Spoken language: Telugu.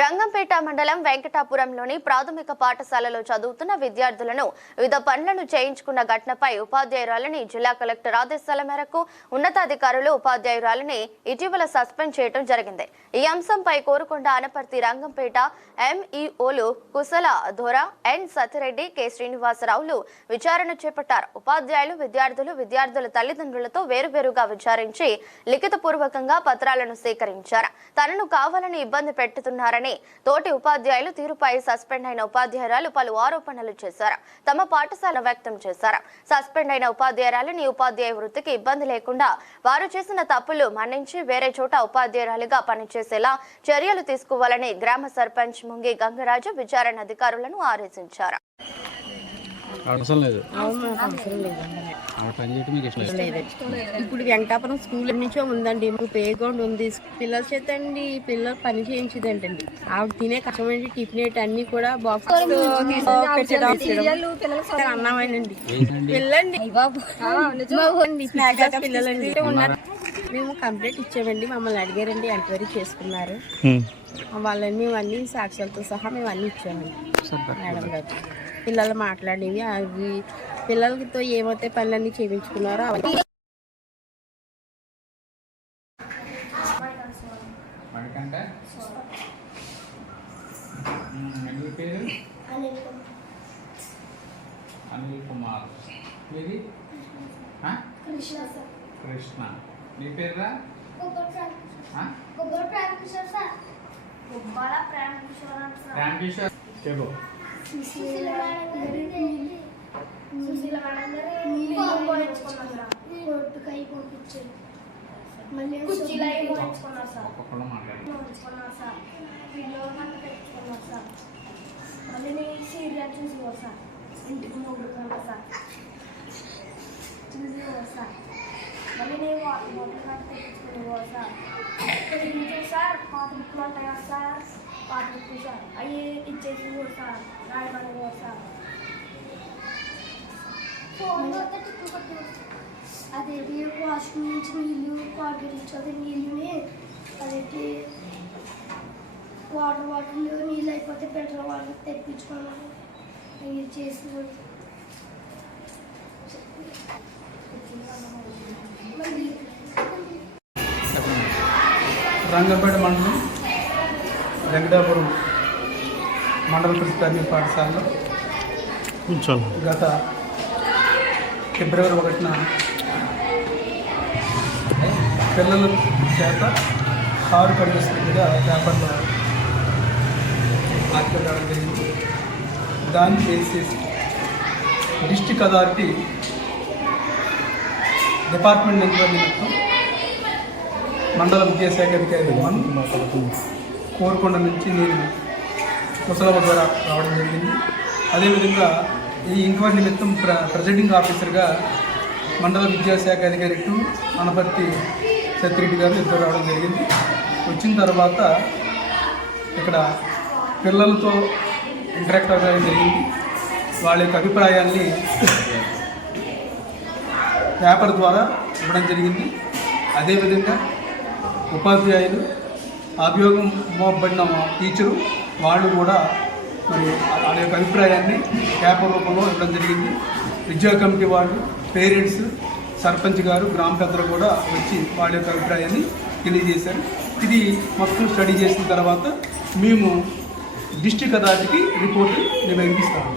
రంగంపేట మండలం వెంకటాపురంలోని ప్రాథమిక పాఠశాలలో చదువుతున్న విద్యార్థులను వివిధ పనులను చేయించుకున్న ఘటనపై ఉపాధ్యాయురాలిని జిల్లా కలెక్టర్ ఆదేశాల మేరకు ఉన్నతాధికారులు ఉపాధ్యాయురాలిని ఇటీవల సస్పెండ్ చేయడం జరిగింది. ఈ అంశంపై కోరుకొండ అనపర్తి రంగంపేట ఎంఈఓలు కుశల ధోరా ఎన్ సతిరెడ్డి కె శ్రీనివాసరావులు విచారణ చేపట్టారు. ఉపాధ్యాయులు విద్యార్థుల తల్లిదండ్రులతో వేరువేరుగా విచారించి లిఖితపూర్వకంగా పత్రాలను సేకరించారు. తనను కావాలని ఇబ్బంది పెట్టుతున్నారని తోటి ఉపాధ్యాయులు తీరుపై సస్పెండ్ అయిన ఉపాధ్యాయురాలు పలు ఆరోపణలు చేశారు. తమ పాఠశాల వ్యక్తం చేశారు. సస్పెండ్ అయిన ఉపాధ్యాయురాలిని ఉపాధ్యాయ వృత్తికి ఇబ్బంది లేకుండా వారు చేసిన తప్పులు మన్నించి వేరే చోట ఉపాధ్యాయురాలిగా పనిచేసేలా చర్యలు తీసుకోవాలని గ్రామ సర్పంచ్ ముంగి గంగరాజు విచారణ అధికారులను ఆదేశించారు. ఇప్పుడు వెంకటాపురం స్కూల్ నుంచో ఉందండి. ప్లే గ్రౌండ్ ఉంది. పిల్లల చేత అండి పిల్లలు పని చేయించిందంటండి. ఆవిడ తినే కష్టమైన టిఫిన్ అన్ని కూడా బాక్స్ అన్నామేనండి. పిల్లండి పిల్లలండి ఉన్నారు. మేము కంప్లైంట్ ఇచ్చామండి. మమ్మల్ని అడిగారండి, ఎంక్వైరీ చేసుకున్నారు. వాళ్ళని సాక్ష్యాలతో సహా మేము అన్ని ఇచ్చామండి మేడం గారు. పిల్లలు మాట్లాడేవి అవి పిల్లలతో ఏమైతే పనులన్నీ చేయించుకున్నారో అవన్నీ అనిల్ కుమార్ మీది కృష్ణ మీ పేరురా రామకిషోర్ చెప్పు ఇంటికి మూడుకున్నా సార్ చూసి సార్ మళ్ళీ నేను వాటర్ బాటిల్ తెచ్చుకుని సార్ పాత బుక్లు ఉంటాయి కదా సార్, పాత బుక్లు సార్ అవి ఇచ్చేసి సార్ రాయమని సార్ అదేంటి వాష్రూమ్ నుంచి నీళ్ళు కాల్గేట్ నుంచి నీళ్ళని అదేంటి వాటర్ బాటిల్ నీళ్ళు అయిపోతే ఫిల్టర్ వాటర్ తెప్పించుకున్నాను చేసి రంగంపేట మండలం వెంకటాపురం మండల పరిషత్ పాఠశాలలో గత ఫిబ్రవరి 1న పిల్లల చేత కారు కడిగిస్తున్నట్టుగా పేపర్లో ఆర్టికల్ రావడం జరిగింది. దాన్ని చేసి డిస్ట్రిక్ట్ అథారిటీ డిపార్ట్మెంట్ ఎంక్వైరీ నిమిత్తం మండల విద్యాశాఖ అధికారి కోరుకొండ నుంచి నేను కుశలవ ద్వారా రావడం జరిగింది. అదేవిధంగా ఈ ఎంక్వైరీ నిమిత్తం ప్రెసిడింగ్ ఆఫీసర్గా మండల విద్యాశాఖ అధికారి 2 అనపర్తి సత్యరెడ్డి గారు ఇద్దరు రావడం జరిగింది. వచ్చిన తర్వాత ఇక్కడ పిల్లలతో ఇంటరాక్ట్ అవ్వడం జరిగింది. వాళ్ళ యొక్క అభిప్రాయాన్ని పేపర్ ద్వారా ఇవ్వడం జరిగింది. అదేవిధంగా ఉపాధ్యాయులు అభియోగం మోపబడిన టీచరు వాళ్ళు కూడా మరి వాళ్ళ యొక్క అభిప్రాయాన్ని పేపర్ రూపంలో ఇవ్వడం జరిగింది. విద్యా కమిటీ వాళ్ళు, పేరెంట్స్, సర్పంచ్ గారు, గ్రామ పెద్దలు కూడా వచ్చి వాళ్ళ యొక్క అభిప్రాయాన్ని తెలియజేశారు. ఇది మొత్తం స్టడీ చేసిన తర్వాత మేము డిస్ట్రిక్ట్ అథారిటీకి రిపోర్ట్ నివేదిస్తాము.